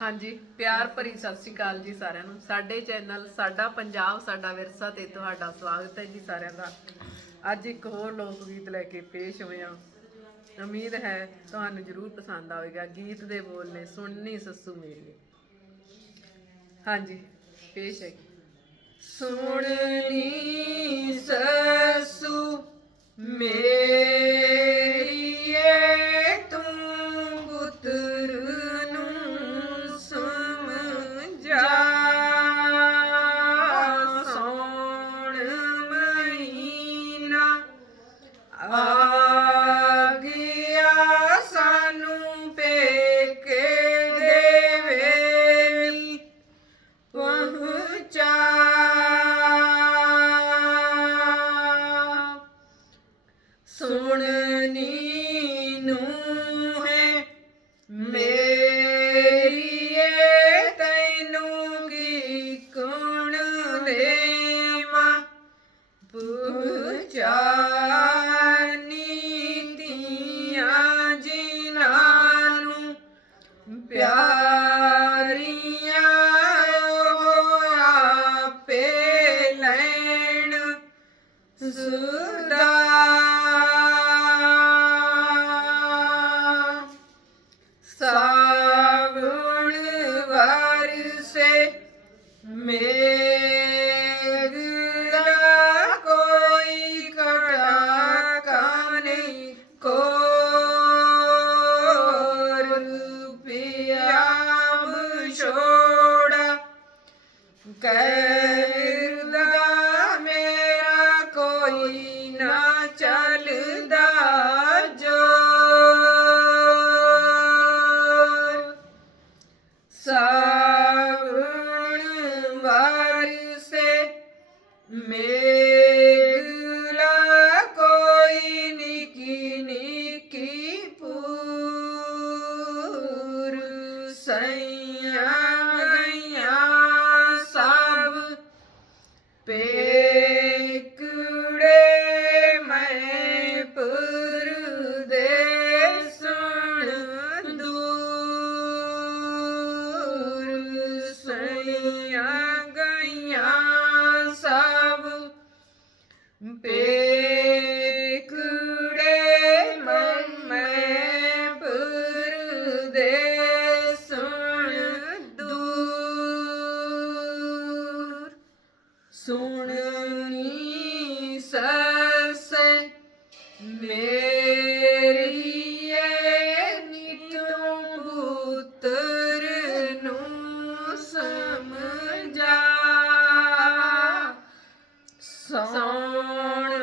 ਹਾਂਜੀ, ਪਿਆਰ ਭਰੀ ਸਤਿ ਸ਼੍ਰੀ ਅਕਾਲ ਜੀ ਸਾਰਿਆਂ ਨੂੰ। ਸਾਡੇ ਚੈਨਲ ਸਾਡਾ ਪੰਜਾਬ, ਸਾਡਾ ਵਿਰਸਾ ਤੇ ਤੁਹਾਡਾ ਸਵਾਗਤ ਹੈ ਜੀ ਸਾਰਿਆਂ ਦਾ। ਅੱਜ ਇੱਕ ਹੋਰ ਲੋਕ ਗੀਤ ਲੈ ਕੇ ਪੇਸ਼ ਹੋਏ ਹਾਂ। ਉਮੀਦ ਹੈ ਤੁਹਾਨੂੰ ਜ਼ਰੂਰ ਪਸੰਦ ਆਵੇਗਾ। ਗੀਤ ਦੇ ਬੋਲ ਨੇ ਸੁਣਨੀ ਸੱਸੂ ਮੇਰੀ। ਹਾਂਜੀ, ਪੇਸ਼ ਹੈ ਸੁਣਨੀ ਆ ਗਿਆ ਸਾਨੂੰ ਪੇਕੇ ਦੇਵੇ ਪਹੁੰਚਾ। ਸੁਣਨੀ ਨੂੰ ਹੈ ਮੇਰੀਏ ਤੈਨੂੰ ਕੀ ਕੌਣ ਦੇਵਾਂ ਪਿਆਰੀਆਂ ਉਹ ਆਪੇ ਲੈਣ ਸੁਦਾ। ਸਾਵਣ ਵਰਸੇ ਮੇ ਕਹਿਰਦਾ ਮੇਰਾ ਕੋਈ ਨਾ ਚੱਲਦਾ ਜੋਰ ਸਾਵਣ ਵਰਸੇ ਮੇਘਲਾ ਕੋਈ ਨਿੱਕੀ ਨਿੱਕੀ ਪੂਰ ਸਈਆਂ Pero ਸੁਣਨੀ ਸਸ ਮੇਰੀ ਨੂੰ ਸਮਝਾ। ਸੌਣ